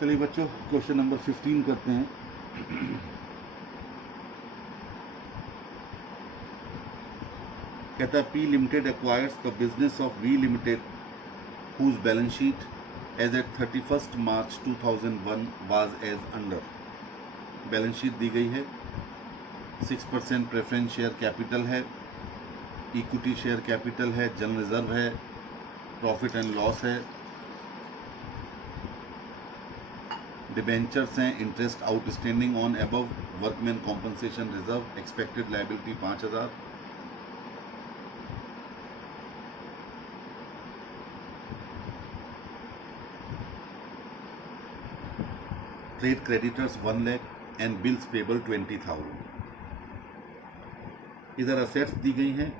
चलिए बच्चों, question number 15 करते हैं। कहता है P limited acquires the business of V limited whose balance sheet as at 31 March 2001 was as under. Balance sheet दी गई है, 6% प्रेफरेंस शेयर कैपिटल है, इक्विटी शेयर कैपिटल है, जनरल रिजर्व है, प्रॉफिट एंड लॉस है, डिबेंचर्स हैं, interest outstanding on above, workman compensation reserve, expected liability 5000, trade creditors 1 lakh and bills payable 20,000। इधर assets दी गई हैं।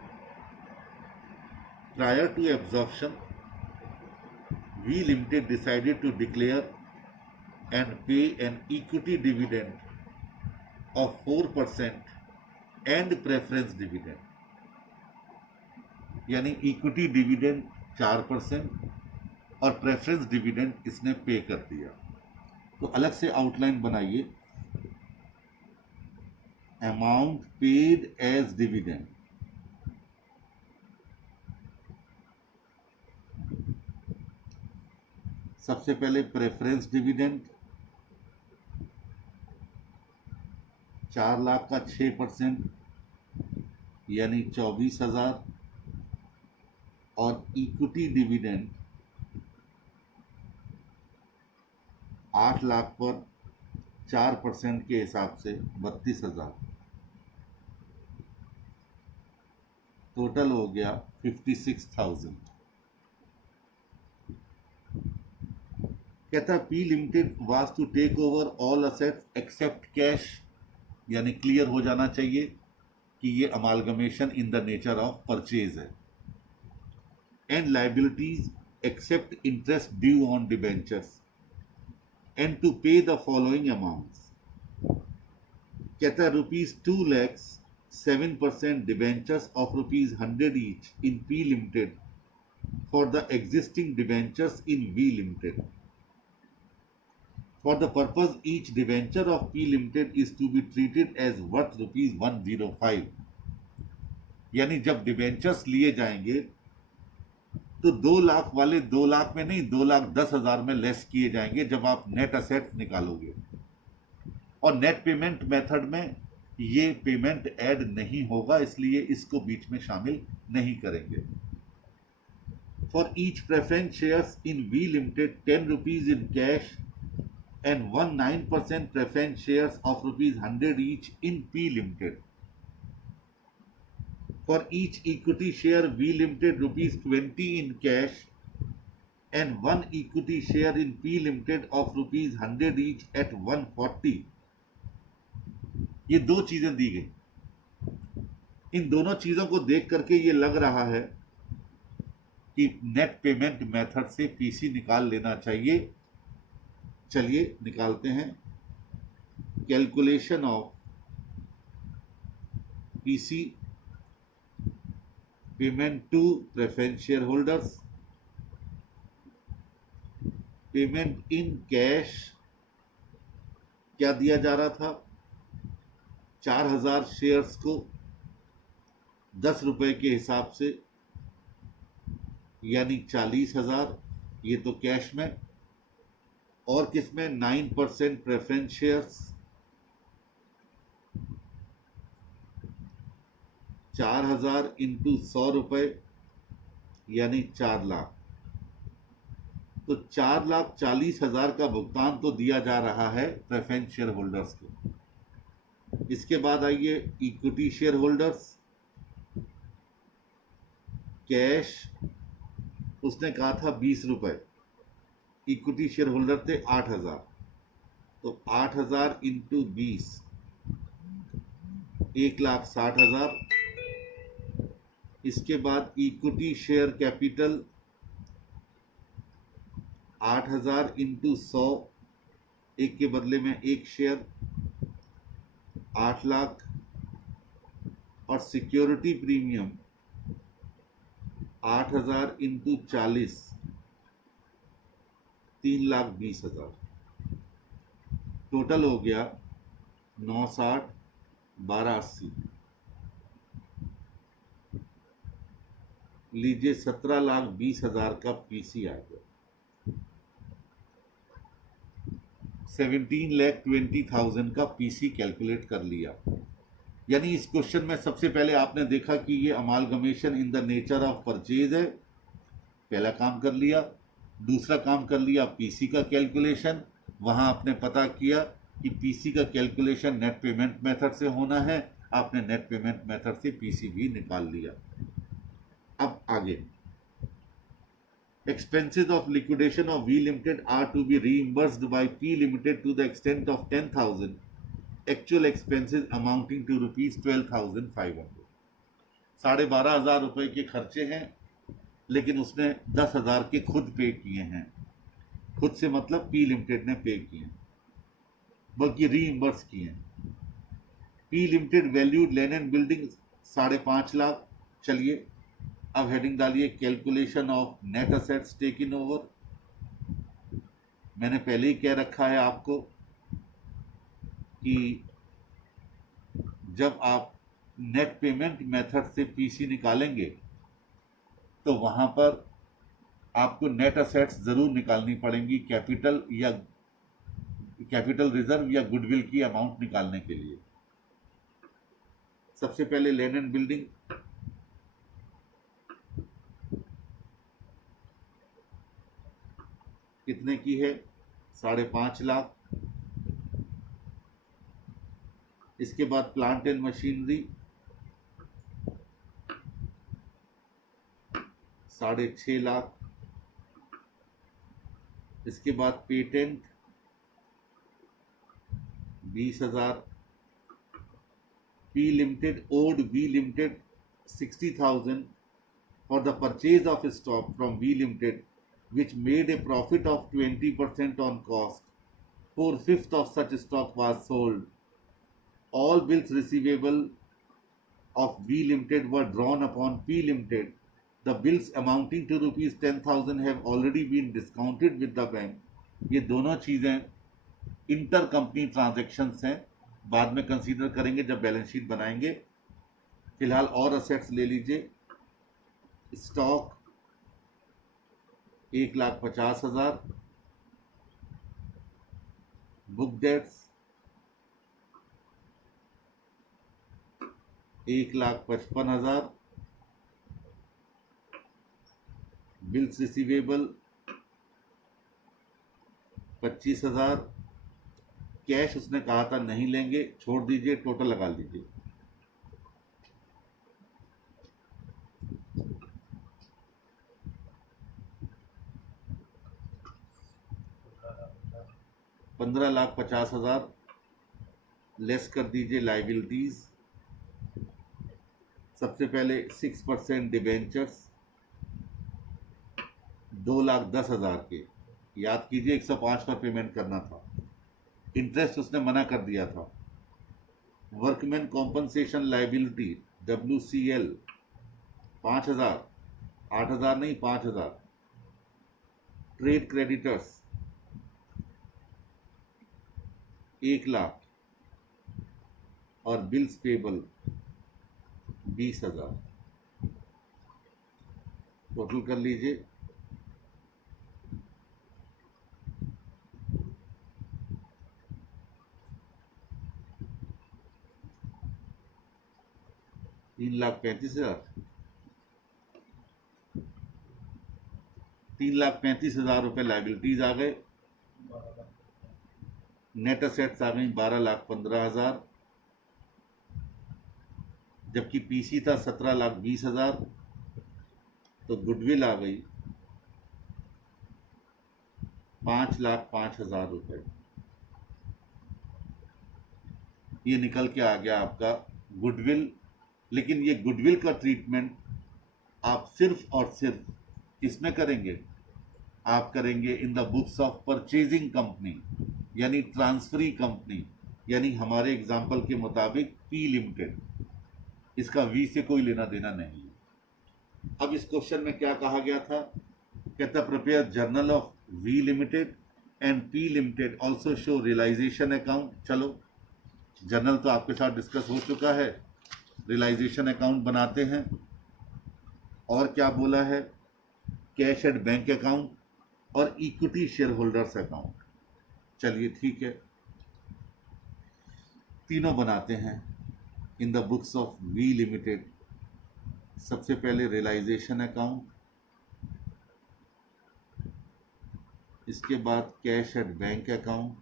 Prior to absorption V limited decided to declare and pay an equity dividend of 4% and preference dividend, यानी equity dividend 4% और preference dividend इसने पे कर दिया। तो अलग से आउटलाइन बनाइए। अमाउंट पेड एज डिविडेंड, सबसे पहले प्रेफरेंस डिविडेंड 4 लाख का 6% यानी 24,000, और इक्विटी डिविडेंड 8 लाख पर 4% के हिसाब से 32,000। टोटल हो गया 56,000। कहता है P limited was to take over all assets except cash, यानी क्लियर हो जाना चाहिए कि ये amalgamation in the nature of purchase है, and liabilities except interest due on debentures and to pay the following amounts. कहता है ₹2 lakhs 7% debentures of ₹100 each in P limited for the existing debentures in V limited. For the purpose, each debenture of P Limited is to be treated as worth ₹105। यानी जब debentures लिए जाएंगे तो 2 लाख वाले 2 लाख में नहीं, 2,10,000 में लेस किए जाएंगे जब आप नेट असेट्स निकालोगे, और नेट पेमेंट मेथड में ये पेमेंट ऐड नहीं होगा, इसलिए इसको बीच में शामिल नहीं करेंगे। For each preference shares in V limited ₹10 in cash and 19% preference shares of ₹100 each in P Limited. For each equity share V Limited ₹20 in cash and 1 equity share in P Limited of ₹100 each at 140। ये दो चीजें दी गई। इन दोनों चीजों को देख करके ये लग रहा है कि नेट पेमेंट मेथड से पीसी निकाल लेना चाहिए। चलिए निकालते हैं। Calculation of PC payment to preference share holders. Payment in cash क्या दिया जा रहा था? 4,000 शेयर्स को 10 रुपए के हिसाब से, यानी 40,000, ये तो कैश में। और किसमें? 9% प्रेफरेंस शेयर्स, 4,000 इंटू 100 रुपए यानी 4 लाख। तो 4,40,000 का भुगतान तो दिया जा रहा है प्रेफरेंस शेयर होल्डर्स को। इसके बाद आइए इक्विटी शेयर होल्डर्स। कैश उसने कहा था 20 रुपए, इक्विटी शेयर होल्डर थे 8,000, तो 8,000 इंटू 20 1,60,000। इसके बाद इक्विटी शेयर कैपिटल 8,000 इंटू 100, एक के बदले में एक शेयर 8 लाख, और सिक्योरिटी प्रीमियम 8,000 इंटू 40 3,20,000। टोटल हो गया 960 1280, लीजिए 17,20,000 का पीसी आ गया। 17,20,000 का पीसी कैलकुलेट कर लिया। यानी इस क्वेश्चन में सबसे पहले आपने देखा कि ये amalgamation in the nature of purchase है, पहला काम कर लिया। दूसरा काम कर लिया पीसी का कैलकुलेशन, वहां आपने पता किया कि पीसी का कैलकुलेशन नेट पेमेंट मेथड से होना है, आपने नेट पेमेंट मेथड से पीसी भी निकाल लिया। अब आगे, expenses of liquidation of V Limited are to be reimbursed by P Limited to the extent of 10,000, actual expenses amounting to rupees 12,500। 12,500 रुपए के खर्चे हैं, लेकिन उसने 10,000 के खुद पे किए हैं। खुद से मतलब पी लिमिटेड ने पे किए हैं, बल्कि रीइंबर्स किए हैं। P limited valued land and building 5.5 lakh. चलिए अब हेडिंग डालिए calculation of net assets taken over. मैंने पहले ही कह रखा है आपको कि जब आप नेट पेमेंट मेथड से पीसी निकालेंगे तो वहां पर आपको नेट असेट्स जरूर निकालनी पड़ेंगी, कैपिटल रिजर्व या गुडविल की अमाउंट निकालने के लिए। सबसे पहले लैंड एंड बिल्डिंग, कितने की है? 5.5 लाख। इसके बाद प्लांट एंड मशीनरी 6.5 लाख। इसके बाद patent 20,000। P limited owed V limited 60,000 for the purchase of stock from V limited which made a profit of 20% on cost. 4/5 of such stock was sold. All bills receivable of V Limited were drawn upon P Limited. The bills amounting to rupees 10,000 have already been discounted with the bank. ये दोनों चीज़ें inter company transactions हैं, बाद में consider करेंगे जब balance sheet बनाएंगे। फिलहाल और असेट्स ले लीजिए। Stock 1,50,000, book debts 1,55,000, bills receivable 25,000। Cash उसने कहा था नहीं लेंगे, छोड़ दीजिए, टोटल लगा लीजिए। $15,50,000 लेस कर दीजिए लाइबिलिटीज। सबसे पहले 6% डिबेंचर्स 2,10,000 के, याद कीजिए 105 पर पेमेंट करना था। इंटरेस्ट उसने मना कर दिया था। वर्कमैन कॉम्पनसेशन लाइबिलिटी WCL 5,000, 8,000 नहीं 5,000। ट्रेड क्रेडिटर्स 1,00,000 और बिल्स पेबल 20,000। टोटल कर लीजिए। $3,35,000। 3,35,000 रुपये लाइबिलिटीज आ गए। नेट असेट्स आ गई 12,15,000, जबकि पीसी था 17,20,000। तो गुडविल आ गई 5,05,000 रुपये। ये निकल के आ गया आपका गुडविल। लेकिन ये गुडविल का ट्रीटमेंट आप सिर्फ और सिर्फ इसमें करेंगे, आप करेंगे इन the books of purchasing company, यानी ट्रांसफरी कंपनी, यानी हमारे एग्जाम्पल के मुताबिक पी लिमिटेड। इसका वी से कोई लेना देना नहीं है। अब इस क्वेश्चन में क्या कहा गया था? कहता prepare journal of V limited and P limited also show realisation account. चलो जनरल तो आपके साथ डिस्कस हो चुका है, रियलाइजेशन अकाउंट बनाते हैं। और क्या बोला है, कैश एट बैंक अकाउंट और इक्विटी शेयर होल्डर्स अकाउंट। चलिए ठीक है, तीनों बनाते हैं in the books of V limited. सबसे पहले रियलाइजेशन अकाउंट, इसके बाद कैश एट बैंक अकाउंट,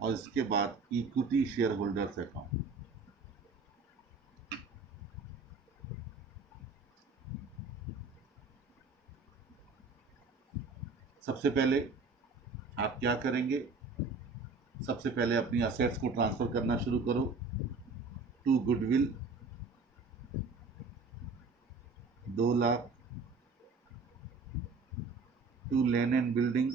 और इसके बाद इक्विटी शेयर होल्डर्स अकाउंट। सबसे पहले आप क्या करेंगे, सबसे पहले अपनी असेट्स को ट्रांसफर करना शुरू करो। To goodwill 2 lakh, to land and building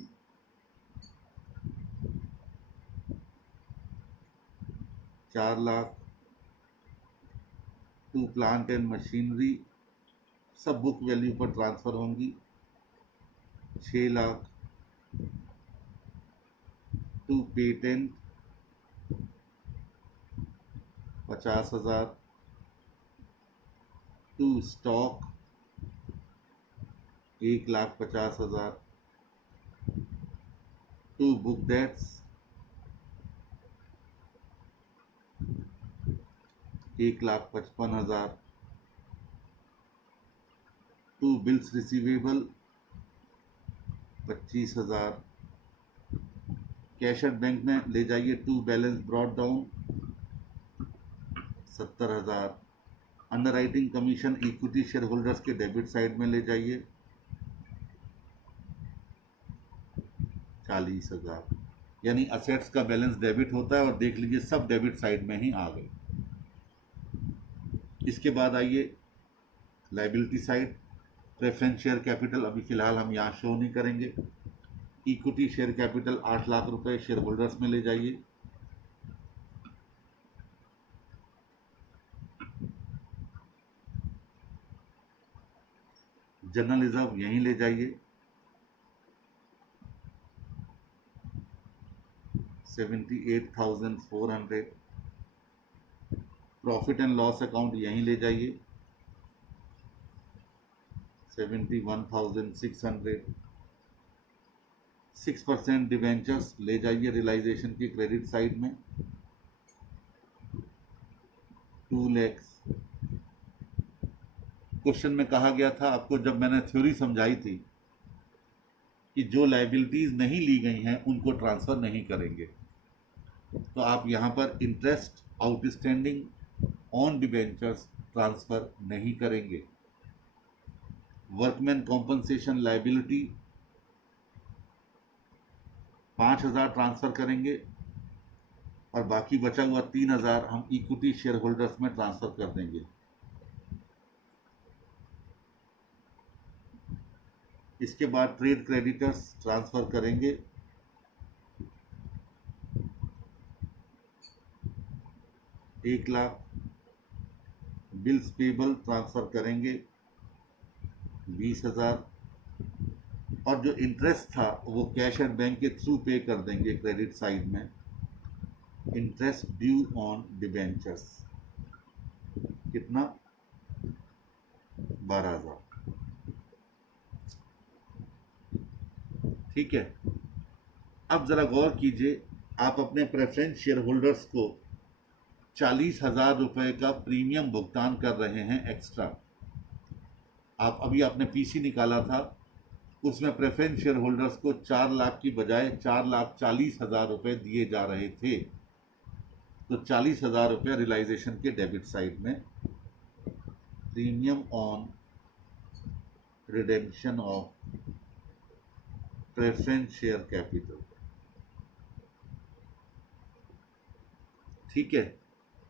4 lakh, to plant and machinery, सब बुक वैल्यू पर ट्रांसफर होंगी 6 lakh, to patent 50,000, to stock 1,50,000, to book debts 1,55,000, to bills receivable 25,000। Cash at bank में ले जाइए to balance brought down 70,000। Underwriting commission equity share holders के debit side में ले जाइए 40,000। यानी असेट्स का बैलेंस डेबिट होता है और देख लीजिए सब डेबिट साइड में ही आ गए। इसके बाद आइए liability side. Preference share capital अभी फिलहाल हम यहाँ शो नहीं करेंगे। इक्विटी शेयर कैपिटल 8 लाख रुपए शेयर होल्डर्स में ले जाइए। जनरल रिजर्व यहीं ले जाइए 78,400। प्रॉफिट एंड लॉस अकाउंट यहीं ले जाइए 71,600। 6% डिवेंचर्स ले जाइए रियलाइजेशन की क्रेडिट साइड में 2 लाख। क्वेश्चन में कहा गया था आपको, जब मैंने थ्योरी समझाई थी कि जो लायबिलिटीज नहीं ली गई हैं उनको ट्रांसफर नहीं करेंगे, तो आप यहां पर interest outstanding on debentures transfer नहीं करेंगे। वर्कमैन कॉम्पनसेशन लायबिलिटी 5,000 ट्रांसफर करेंगे और बाकी बचा हुआ 3,000 हम इक्विटी शेयर होल्डर्स में ट्रांसफर कर देंगे। इसके बाद ट्रेड क्रेडिटर्स ट्रांसफर करेंगे 1 लाख। बिल्स पेबल ट्रांसफर करेंगे 20,000 और जो इंटरेस्ट था वो कैश एंड बैंक के थ्रू पे कर देंगे क्रेडिट साइड में। इंटरेस्ट ड्यू ऑन डिबेंचर्स कितना 12,000। ठीक है, अब जरा गौर कीजिए, आप अपने प्रेफरेंस शेयर होल्डर्स को 40,000 रुपए का प्रीमियम भुगतान कर रहे हैं एक्स्ट्रा। आप अभी आपने पीसी निकाला था, उसमें प्रेफरेंस शेयर होल्डर्स को 4 लाख की बजाय 4,40,000 रुपए दिए जा रहे थे। तो 40,000 रुपये रियलाइजेशन के डेबिट साइड में premium on redemption of preference share capital. ठीक है,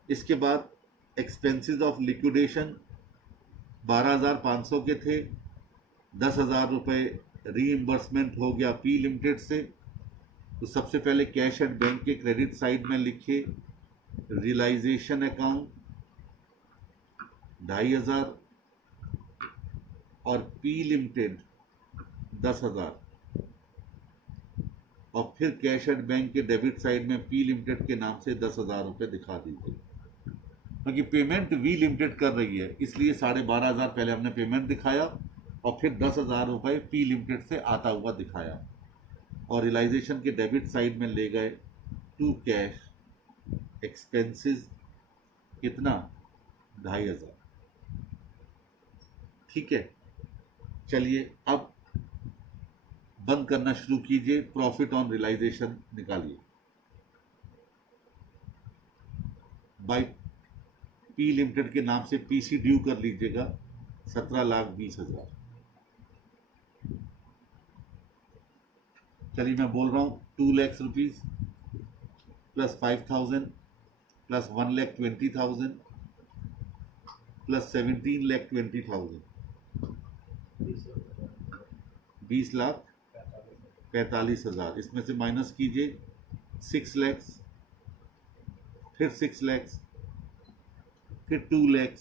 इसके बाद एक्सपेंसेस ऑफ लिक्विडेशन 12,500 के थे, 10,000 रुपये रीइंबर्समेंट हो गया पी लिमिटेड से। तो सबसे पहले कैश एट बैंक के क्रेडिट साइड में लिखिए रियलाइजेशन अकाउंट 2,500, और पी लिमिटेड 10,000, और फिर कैश एट बैंक के डेबिट साइड में पी लिमिटेड के नाम से 10,000 रुपये दिखा दीजिए, क्योंकि पेमेंट वी लिमिटेड कर रही है, इसलिए 12,500 पहले हमने पेमेंट दिखाया और फिर 10,000 रुपये पी लिमिटेड से आता हुआ दिखाया, और रियलाइजेशन के डेबिट साइड में ले गए टू कैश एक्सपेंसेस कितना 2,500। ठीक है, चलिए अब बंद करना शुरू कीजिए, प्रॉफिट ऑन रियलाइजेशन निकालिए। बाय पी लिमिटेड के नाम से पीसी ड्यू कर लीजिएगा 17,20,000। चलिए मैं बोल रहा हूँ 2 lakh rupees plus 5,000 plus 1,20,000 plus 17,20,000, 20,45,000। इसमें से माइनस कीजिए 6 लाख, फिर 6 लाख, फिर 2 लाख,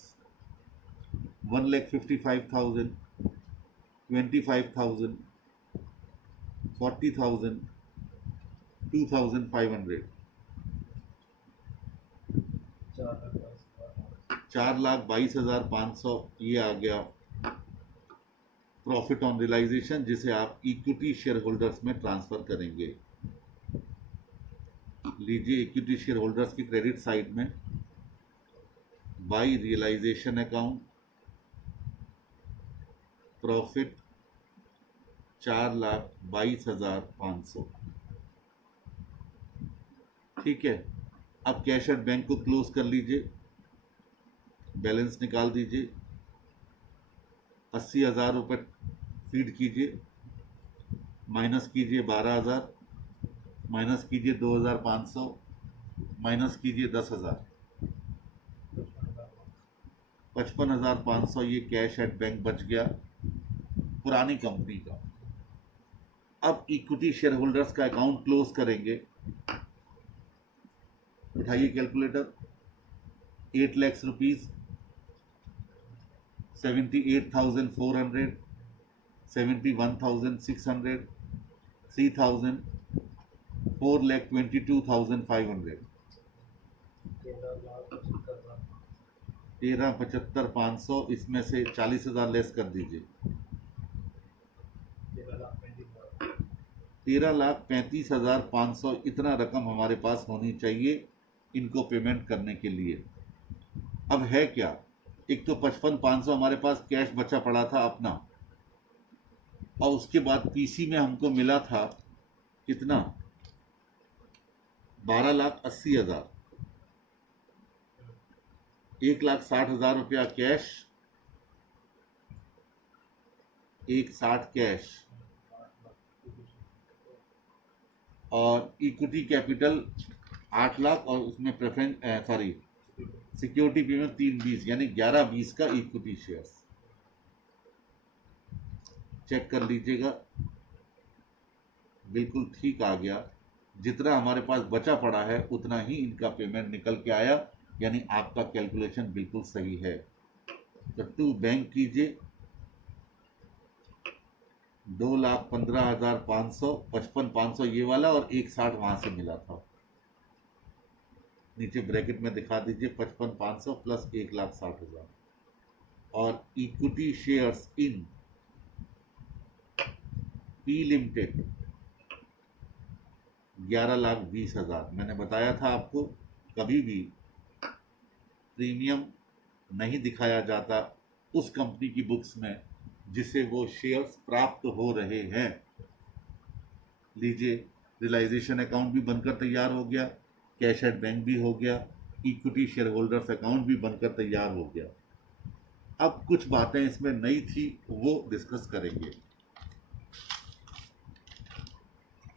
1,55,000, 25,000, 40,000, 2,500, 4,22,500 ये आ गया प्रॉफिट ऑन रियलाइजेशन, जिसे आप इक्विटी शेयर होल्डर्स में ट्रांसफर करेंगे। लीजिए इक्विटी शेयर होल्डर्स की क्रेडिट साइड में बाई रियलाइजेशन अकाउंट प्रॉफिट 4,22,500। ठीक है, अब कैश एट बैंक को क्लोज कर लीजिए, बैलेंस निकाल दीजिए, 80,000 रुपये फीड कीजिए, माइनस कीजिए 12,000, माइनस कीजिए 2,500, माइनस कीजिए 10,000, 55,500 ये कैश एट बैंक बच गया पुरानी कंपनी का। अब इक्विटी शेयर होल्डर्स का अकाउंट क्लोज करेंगे। उठाइए कैलकुलेटर, 8 लाख रुपीज, 78,400, 71,600, 3,000, 4,22,500, 13,75,500। इसमें से 40,000 लेस कर दीजिए, 13,35,500। इतना रकम हमारे पास होनी चाहिए इनको पेमेंट करने के लिए। अब है क्या, एक तो 55,500 हमारे पास कैश बचा पड़ा था अपना, और उसके बाद पीसी में हमको मिला था कितना 12,80,000, 1,60,000 रुपया कैश, 1,60 कैश, और इक्विटी कैपिटल 8 लाख, और उसमें प्रेफरेंस सिक्योरिटी पेमेंट 3,20, यानी 11,20 का इक्विटी शेयर्स। चेक कर लीजिएगा, बिल्कुल ठीक आ गया। जितना हमारे पास बचा पड़ा है उतना ही इनका पेमेंट निकल के आया, यानी आपका कैलकुलेशन बिल्कुल सही है। तो टू बैंक कीजिए 2,15,500, 55,500 ये वाला और 1,60 वहां से मिला था, नीचे ब्रैकेट में दिखा दीजिए 55,500 प्लस 1,60,000, और equity shares in P limited 11,20,000। मैंने बताया था आपको कभी भी प्रीमियम नहीं दिखाया जाता उस कंपनी की बुक्स में जिसे वो शेयर्स प्राप्त हो रहे हैं। लीजिए रियलाइजेशन अकाउंट भी बनकर तैयार हो गया, कैश एट बैंक भी हो गया, इक्विटी शेयर होल्डर्स अकाउंट भी बनकर तैयार हो गया। अब कुछ बातें इसमें नई थी वो डिस्कस करेंगे।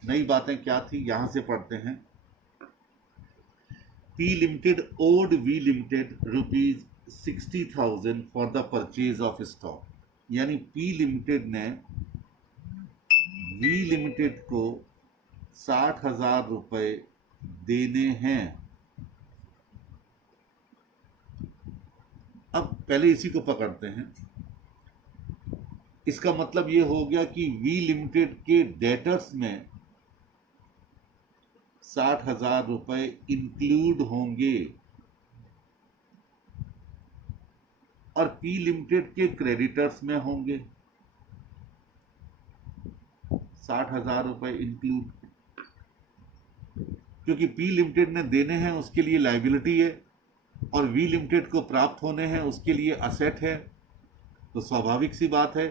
नई बातें क्या थी यहां से पढ़ते हैं। P limited owed V limited ₹60,000 for the purchase of stock, यानी पी लिमिटेड ने वी लिमिटेड को 60,000 रुपए देने हैं। अब पहले इसी को पकड़ते हैं। इसका मतलब ये हो गया कि वी लिमिटेड के डेटर्स में 60,000 रुपए इंक्लूड होंगे और पी लिमिटेड के क्रेडिटर्स में होंगे 60,000 रुपए इंक्लूड, क्योंकि पी लिमिटेड ने देने हैं उसके लिए लाइबिलिटी है और वी लिमिटेड को प्राप्त होने हैं उसके लिए असेट है। तो स्वाभाविक सी बात है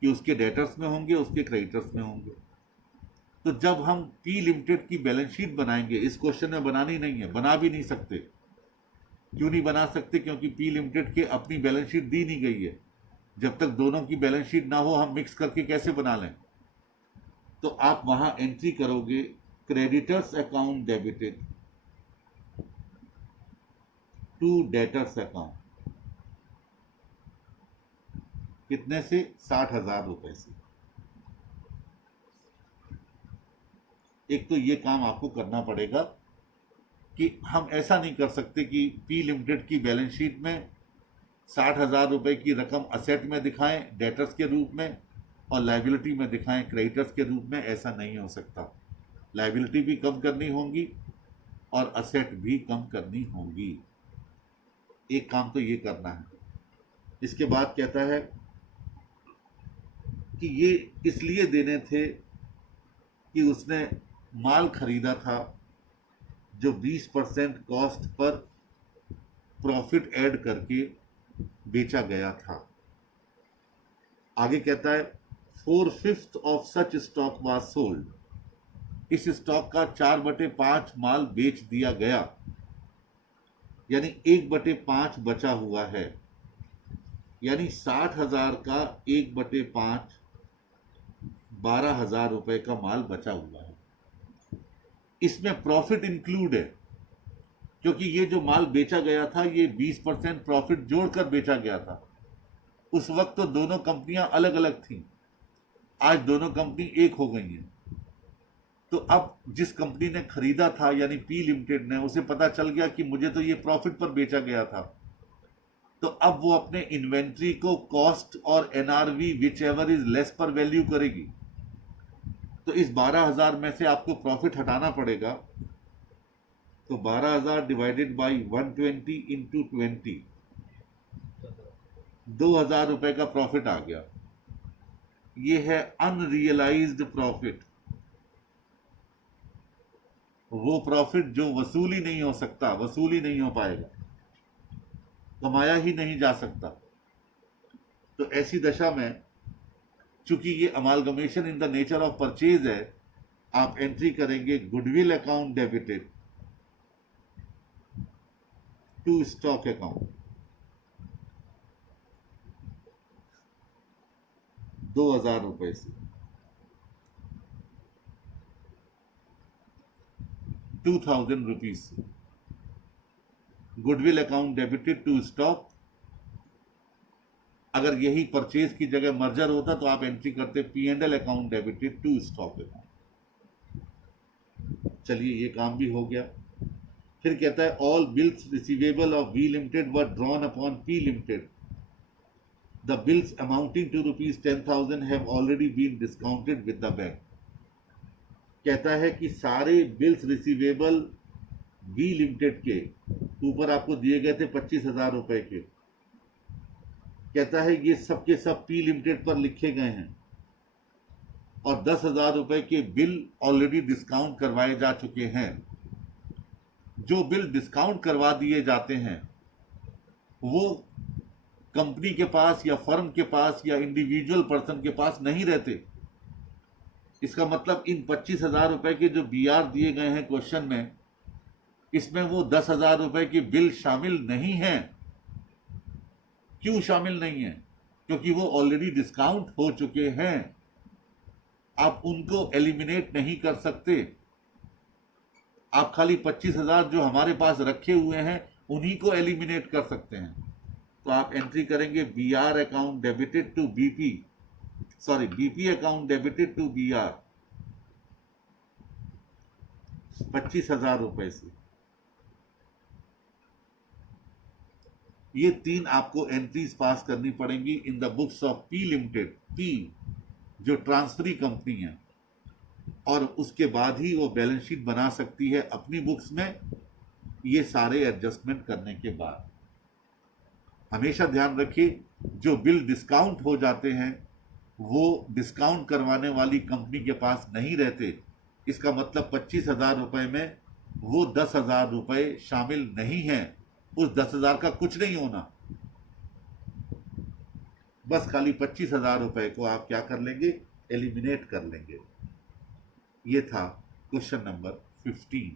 कि उसके डेटर्स में होंगे, उसके क्रेडिटर्स में होंगे। तो जब हम पी लिमिटेड की बैलेंस शीट बनाएंगे, इस क्वेश्चन में बनानी नहीं है, बना भी नहीं सकते। क्यों नहीं बना सकते? क्योंकि पी लिमिटेड के अपनी बैलेंस शीट दी नहीं गई है। जब तक दोनों की बैलेंस शीट ना हो हम मिक्स करके कैसे बना लें? तो आप वहां एंट्री करोगे creditors account debited to debtors account, कितने से? 60,000 रुपए से। एक तो ये काम आपको करना पड़ेगा कि हम ऐसा नहीं कर सकते कि पी लिमिटेड की बैलेंस शीट में 60,000 रुपए की रकम असेट में दिखाएं डेटर्स के रूप में और लाइबिलिटी में दिखाएं क्रेडिटर्स के रूप में। ऐसा नहीं हो सकता। लाइबिलिटी भी कम करनी होगी और असेट भी कम करनी होगी। एक काम तो ये करना है। इसके बाद कहता है कि ये इसलिए देने थे कि उसने माल खरीदा था जो 20% कॉस्ट पर प्रॉफिट ऐड करके बेचा गया था। आगे कहता है 4/5 of such stock was sold. इस स्टॉक का 4/5 माल बेच दिया गया, यानी 1/5 बचा हुआ है। यानी 60,000 का 1/5 12,000 रुपए का माल बचा हुआ है। इसमें प्रॉफिट इंक्लूड है, क्योंकि ये जो माल बेचा गया था ये 20% प्रॉफिट जोड़कर बेचा गया था। उस वक्त तो दोनों कंपनियां अलग अलग थीं, आज दोनों कंपनी एक हो गई हैं। तो अब जिस कंपनी ने खरीदा था यानी पी लिमिटेड ने, उसे पता चल गया कि मुझे तो ये प्रॉफिट पर बेचा गया था, तो अब वो अपने इन्वेंट्री को कॉस्ट और NRV which ever is less पर वैल्यू करेगी। तो इस 12,000 में से आपको प्रॉफिट हटाना पड़ेगा। तो 12,000 डिवाइडेड बाई 120 इंटू 20, 2,000 रुपए का प्रॉफिट आ गया। ये है अनरियलाइज्ड प्रॉफिट, वो प्रॉफिट जो वसूल ही नहीं हो सकता, वसूल ही नहीं हो पाएगा, कमाया ही नहीं जा सकता। तो ऐसी दशा में चूंकि ये amalgamation in the nature of purchase है, आप एंट्री करेंगे goodwill account debited to stock account, 2,000 रुपए से 2,000 रुपीज से goodwill account debited to stock. अगर यही परचेज की जगह मर्जर होता तो आप एंट्री करते P&L account debited to stock account. चलिए ये काम भी हो गया। फिर कहता है all bills receivable of V limited were drawn upon P limited. The bills amounting to ₹10,000 have already been discounted with the bank. कहता है कि सारे बिल्स रिसीवेबल वी लिमिटेड के ऊपर आपको दिए गए थे 25,000 रुपए के, कहता है ये सब के सब पी लिमिटेड पर लिखे गए हैं और 10,000 रुपए के बिल ऑलरेडी डिस्काउंट करवाए जा चुके हैं। जो बिल डिस्काउंट करवा दिए जाते हैं वो कंपनी के पास या फर्म के पास या इंडिविजुअल पर्सन के पास नहीं रहते। इसका मतलब इन 25,000 रुपए के जो बीआर दिए गए हैं क्वेश्चन में, इसमें वो 10,000 रुपए के बिल शामिल नहीं हैं। क्यों शामिल नहीं है? क्योंकि वो ऑलरेडी डिस्काउंट हो चुके हैं, आप उनको एलिमिनेट नहीं कर सकते। आप खाली 25,000 जो हमारे पास रखे हुए हैं उन्हीं को एलिमिनेट कर सकते हैं। तो आप एंट्री करेंगे BR account debited to BP, sorry BP account debited to BR 25,000 रुपए से। ये 3 आपको एंट्रीज पास करनी पड़ेंगी इन the books of P limited, P जो ट्रांसफरी कंपनी है, और उसके बाद ही वो बैलेंस शीट बना सकती है अपनी बुक्स में, ये सारे एडजस्टमेंट करने के बाद। हमेशा ध्यान रखिए, जो बिल डिस्काउंट हो जाते हैं वो डिस्काउंट करवाने वाली कंपनी के पास नहीं रहते। इसका मतलब 25,000 रुपये में वो 10,000 रुपये शामिल नहीं हैं। उस 10,000 का कुछ नहीं होना, बस खाली 25,000 रुपये को आप क्या कर लेंगे, एलिमिनेट कर लेंगे। ये था क्वेश्चन नंबर 15।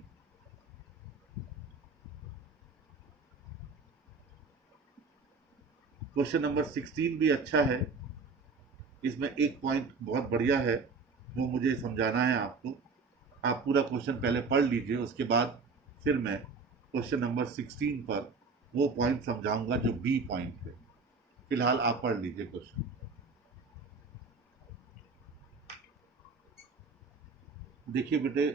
क्वेश्चन नंबर 16 भी अच्छा है। इसमें एक पॉइंट बहुत बढ़िया है, वो मुझे समझाना है आपको। आप पूरा क्वेश्चन पहले पढ़ लीजिए, उसके बाद फिर मैं क्वेश्चन नंबर 16 पर वो पॉइंट समझाऊंगा जो बी पॉइंट है। फिलहाल आप पढ़ लीजिए क्वेश्चन। देखिए बेटे,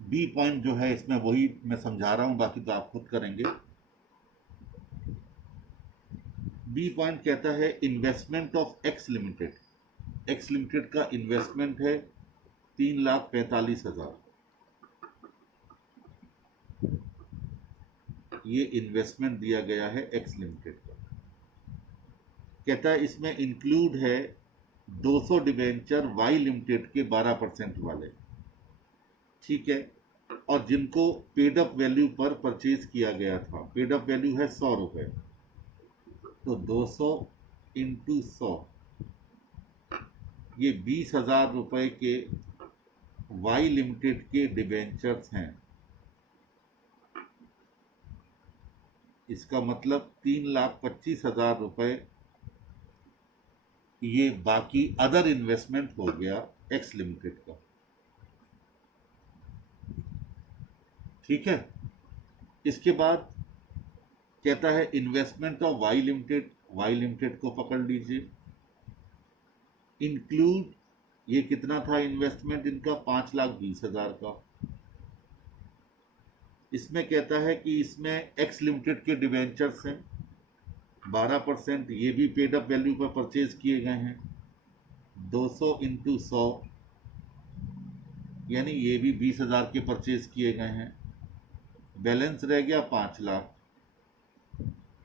बी पॉइंट जो है इसमें वही मैं समझा रहा हूं, बाकी तो आप खुद करेंगे। बी पॉइंट कहता है investment of X limited. X limited का इन्वेस्टमेंट है 3,45,000। ये इन्वेस्टमेंट दिया गया है एक्स लिमिटेड का। कहता है इसमें इंक्लूड है 200 डिबेंचर वाई लिमिटेड के 12% वाले, ठीक है, और जिनको पेड अप वैल्यू पर परचेज किया गया था। पेड अप वैल्यू है 100 रुपये, तो 200 इंटू 100, ये 20,000 रुपये के वाई लिमिटेड के डिबेंचर्स हैं। इसका मतलब 3,25,000 रुपये ये बाकी अदर इन्वेस्टमेंट हो गया एक्स लिमिटेड का, ठीक है। इसके बाद कहता है investment of Y limited. Y limited को पकड़ लीजिए। इंक्लूड, ये कितना था इन्वेस्टमेंट इनका, 5,20,000 का। इसमें कहता है कि इसमें एक्स लिमिटेड के डिवेंचर्स हैं 12%, ये भी पेड अप वैल्यू पर परचेज किए गए हैं। 200 इंटू 100, यानी ये भी 20,000 के परचेज किए गए हैं। बैलेंस रह गया 5 लाख।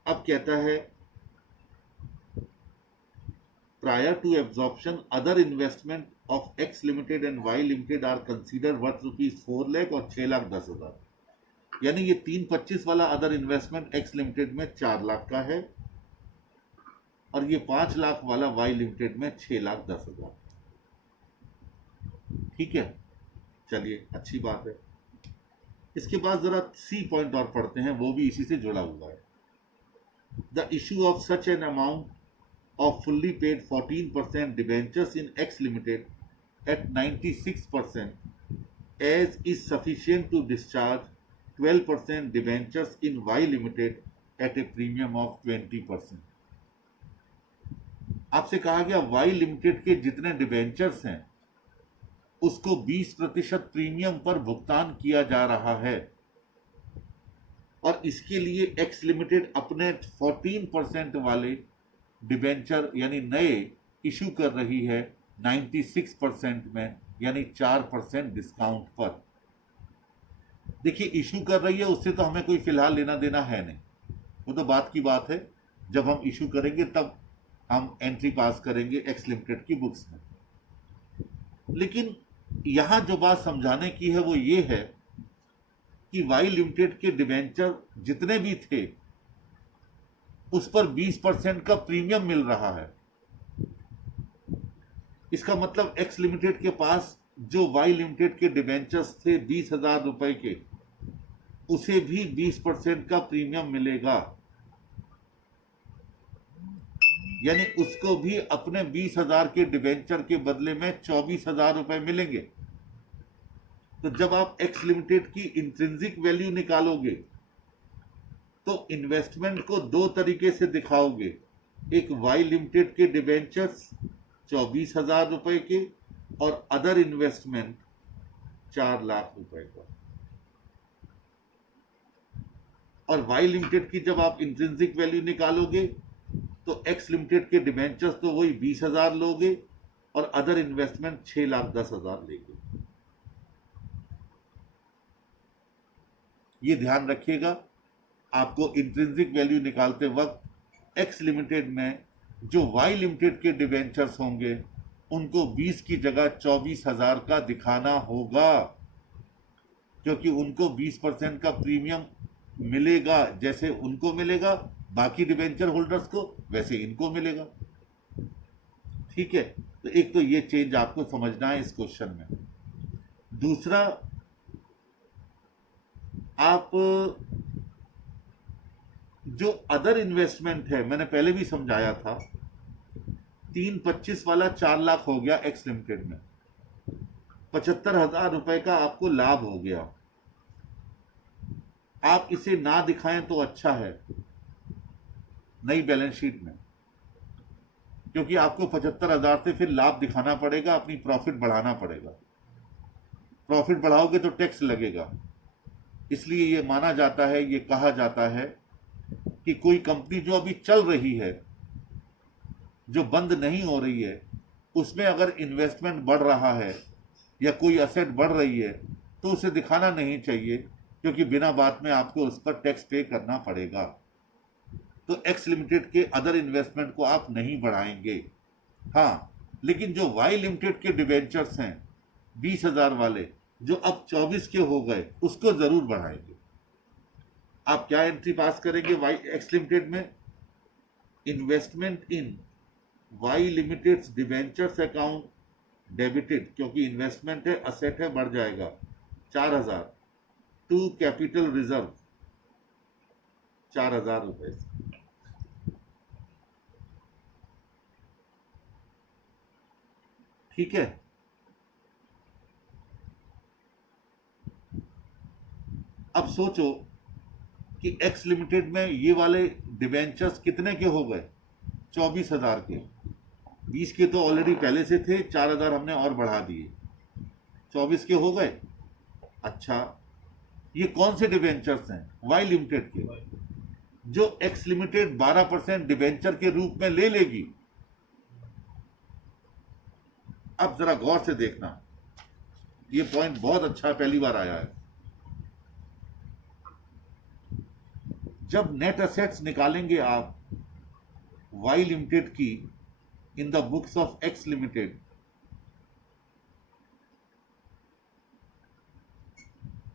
अब कहता है prior to absorption other investment of X limited and Y limited are consider worth ₹4 lakh और 6,10,000। यानी ये 3,25 वाला अदर इन्वेस्टमेंट एक्स लिमिटेड में 4 लाख का है, और ये 5 लाख वाला वाई लिमिटेड में 6,10,000। ठीक है, चलिए अच्छी बात है। इसके बाद जरा सी पॉइंट और पढ़ते हैं, वो भी इसी से जुड़ा हुआ है। The issue of such an amount of fully paid 14% debentures in X Limited at 96% as is sufficient to discharge 12% debentures in Y Limited at a premium of 20%। आपसे कहा गया Y Limited के जितने डिबेंचर्स हैं उसको 20% प्रीमियम पर भुगतान किया जा रहा है, और इसके लिए X Limited अपने 14% वाले डिबेंचर यानी नए इशू कर रही है 96% में, यानी 4% डिस्काउंट पर। देखिए, इशू कर रही है उससे तो हमें कोई फिलहाल लेना देना है नहीं, वो तो बात की बात है। जब हम इशू करेंगे तब हम एंट्री पास करेंगे एक्स लिमिटेड की बुक्स में। लेकिन यहां जो बात समझाने की है वो ये है कि वाई लिमिटेड के डिबेंचर जितने भी थे उस पर 20% का प्रीमियम मिल रहा है। इसका मतलब एक्स लिमिटेड के पास जो वाई लिमिटेड के डिबेंचर्स थे 20,000 रुपए के, उसे भी 20% का प्रीमियम मिलेगा, यानी उसको भी अपने 20,000 के डिबेंचर के बदले में 24,000 रुपए मिलेंगे। तो जब आप एक्स लिमिटेड की इंट्रिंसिक वैल्यू निकालोगे तो इन्वेस्टमेंट को दो तरीके से दिखाओगे। एक वाई लिमिटेड के डिबेंचर्स 24,000 रुपए के, और अदर इन्वेस्टमेंट 4 लाख रुपए का। और वाई लिमिटेड की जब आप इंट्रिंसिक वैल्यू निकालोगे तो एक्स लिमिटेड के डिबेंचर्स तो वही 20,000 लोगे और अदर इन्वेस्टमेंट 6,10,000 लेंगे। ये ध्यान रखिएगा, आपको इंट्रिंसिक वैल्यू निकालते वक्त एक्स लिमिटेड में जो वाई लिमिटेड के डिबेंचर्स होंगे उनको 20 की जगह 24,000 का दिखाना होगा, क्योंकि उनको 20% का प्रीमियम मिलेगा। जैसे उनको मिलेगा बाकी डिबेंचर होल्डर्स को, वैसे इनको मिलेगा। ठीक है, तो एक तो ये चेंज आपको समझना है इस क्वेश्चन में। दूसरा, आप जो अदर इन्वेस्टमेंट है, मैंने पहले भी समझाया था, 325 वाला 4 लाख हो गया एक्स लिमिटेड में, 75,000 रुपए का आपको लाभ हो गया। आप इसे ना दिखाएं तो अच्छा है नई बैलेंस शीट में, क्योंकि आपको 75,000 से फिर लाभ दिखाना पड़ेगा, अपनी प्रॉफिट बढ़ाना पड़ेगा। प्रॉफिट बढ़ाओगे तो टैक्स लगेगा। इसलिए ये माना जाता है, ये कहा जाता है कि कोई कंपनी जो अभी चल रही है, जो बंद नहीं हो रही है, उसमें अगर इन्वेस्टमेंट बढ़ रहा है या कोई असेट बढ़ रही है तो उसे दिखाना नहीं चाहिए, क्योंकि बिना बात में आपको उस पर टैक्स पे करना पड़ेगा। तो एक्स लिमिटेड के अदर इन्वेस्टमेंट को आप नहीं बढ़ाएंगे। हाँ, लेकिन जो वाई लिमिटेड के डिबेंचर्स हैं 20,000 वाले, जो अब 24 के हो गए, उसको जरूर बढ़ाएंगे। आप क्या एंट्री पास करेंगे वाई एक्स लिमिटेड में? Investment in Y limited debentures account debited, क्योंकि इन्वेस्टमेंट है, असेट है, बढ़ जाएगा 4,000 टू कैपिटल रिजर्व 4,000 रुपए से। ठीक है, अब सोचो कि एक्स लिमिटेड में ये वाले डिबेंचर्स कितने के हो गए? 24,000 के। 20 के तो ऑलरेडी पहले से थे, 4,000 हमने और बढ़ा दिए, 24 के हो गए। अच्छा, ये कौन से डिबेंचर्स हैं? वाई लिमिटेड के, जो एक्स लिमिटेड 12% डिबेंचर के रूप में ले लेगी। अब जरा गौर से देखना, ये पॉइंट बहुत अच्छा पहली बार आया है। जब नेट असेट्स निकालेंगे आप वाई लिमिटेड की इन the books of X limited,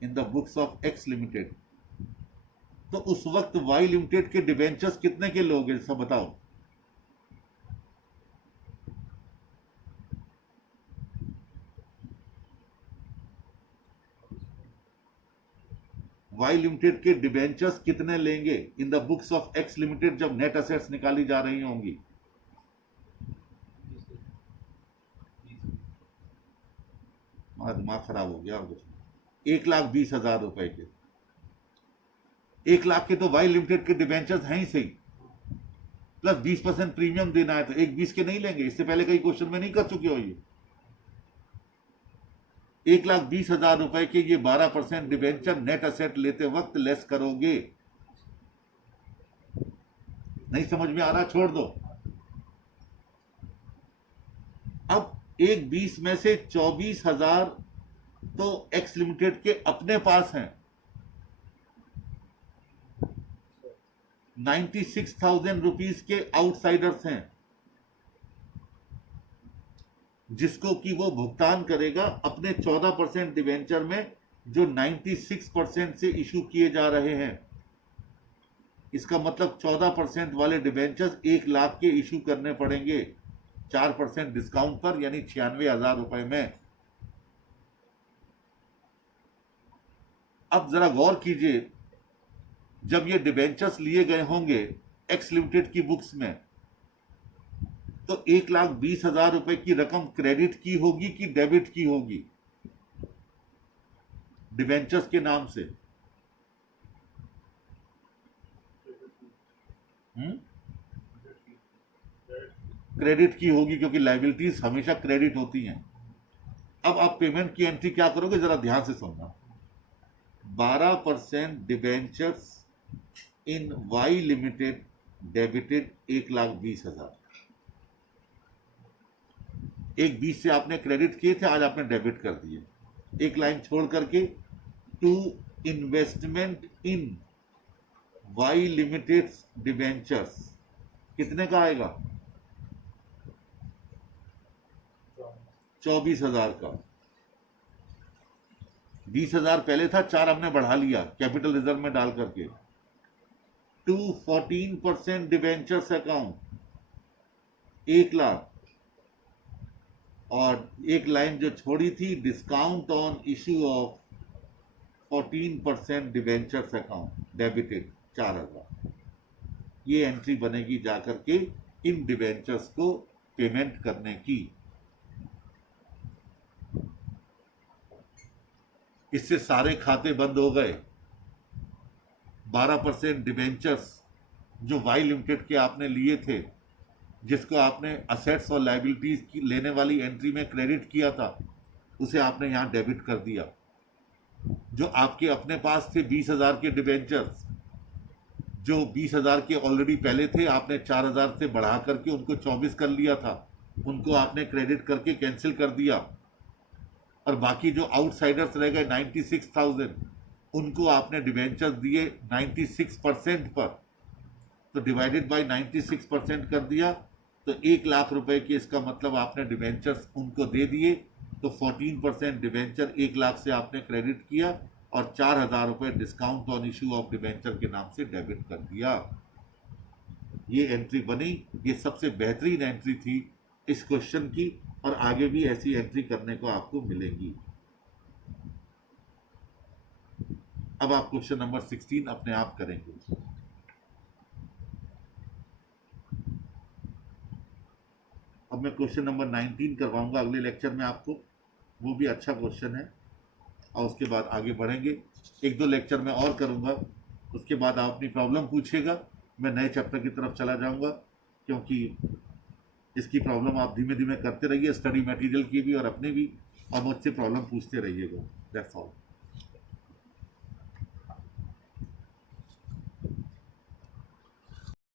in the books of X limited, तो उस वक्त वाई लिमिटेड के डिबेंचर्स कितने के लोगे? सब बताओ। वाई लिमिटेड के डिबेंचर्स कितने लेंगे इन the books of X limited जब नेट असेट्स निकाली जा रही होंगी? हमारा दिमाग खराब हो गया। 1,20,000 रुपए के, 1 लाख के तो वाई लिमिटेड के डिबेंचर्स हैं ही सही, प्लस 20% प्रीमियम देना है, तो 1,20 के नहीं लेंगे? इससे पहले कई क्वेश्चन में नहीं कर चुके हो ये? 1,20,000 रुपए के ये 12% डिबेंचर नेट असेट लेते वक्त लेस करोगे। नहीं समझ में आ रहा? छोड़ दो। अब 1,20 में से 24,000 तो एक्स लिमिटेड के अपने पास हैं, 96,000 रुपीज के आउटसाइडर्स हैं, जिसको कि वो भुगतान करेगा अपने 14% डिवेंचर में, जो 96% से इशू किए जा रहे हैं। इसका मतलब 14% वाले डिवेंचर्स 1 लाख के इशू करने पड़ेंगे 4% डिस्काउंट पर, यानी 96,000 रुपए में। अब जरा गौर कीजिए, जब ये डिबेंचर्स लिए गए होंगे एक्स लिमिटेड की बुक्स में, तो 1,20,000 रुपए की रकम क्रेडिट की होगी कि डेबिट की होगी डिबेंचर्स के नाम से? क्रेडिट की होगी, क्योंकि लायबिलिटीज हमेशा क्रेडिट होती हैं। अब आप पेमेंट की एंट्री क्या करोगे, जरा ध्यान से सुनना। 12% डिबेंचर्स इन वाई लिमिटेड डेबिटेड 1,20,000। एक 20 से आपने क्रेडिट किए थे, आज आपने डेबिट कर दिए। एक लाइन छोड़ करके to investment in Y limited debentures कितने का आएगा? 24,000 का। 20,000 पहले था, 4 हमने बढ़ा लिया कैपिटल रिजर्व में डाल करके। टू 14% डिवेंचर्स अकाउंट 1,00,000, और एक लाइन जो छोड़ी थी, discount on issue of 14% debentures account debited 4,000। ये एंट्री बनेगी जाकर के इन डिवेंचर्स को पेमेंट करने की। इससे सारे खाते बंद हो गए। 12% डिवेंचर्स जो वाई लिमिटेड के आपने लिए थे, जिसको आपने असेट्स और लायबिलिटीज की लेने वाली एंट्री में क्रेडिट किया था, उसे आपने यहां डेबिट कर दिया। जो आपके अपने पास थे 20,000 के डिवेंचर्स, जो 20,000 के ऑलरेडी पहले थे, आपने 4,000 से बढ़ा करके उनको 24 कर लिया था, उनको आपने क्रेडिट करके कैंसिल कर दिया। और बाकी जो आउटसाइडर्स रह गए 96,000, उनको आपने डिवेंचर्स दिए 96% पर, तो डिवाइडेड बाय 96% कर दिया, तो 1,00,000 रुपए के, इसका मतलब आपने डिवेंचर्स उनको दे दिए। तो 14% डिवेंचर 1,00,000 से आपने क्रेडिट किया और 4,000 रुपए discount on issue of debenture के नाम से डेबिट कर दिया। ये एंट्री बनी। ये सबसे बेहतरीन एंट्री थी इस क्वेश्चन की, और आगे भी ऐसी एंट्री करने को आपको मिलेंगी। अब आप क्वेश्चन नंबर 16 अपने आप करेंगे। अब मैं क्वेश्चन नंबर 19 करवाऊंगा अगले लेक्चर में आपको। वो भी अच्छा क्वेश्चन है, और उसके बाद आगे बढ़ेंगे। 1-2 लेक्चर में और करूंगा, उसके बाद आप अपनी प्रॉब्लम पूछिएगा। मैं नए चैप्टर की तरफ चला जाऊंगा, क्योंकि इसकी प्रॉब्लम आप धीमे धीमे करते रहिए, स्टडी मटेरियल की भी और अपनी भी, और मुझसे प्रॉब्लम पूछते रहिएगा। That's all.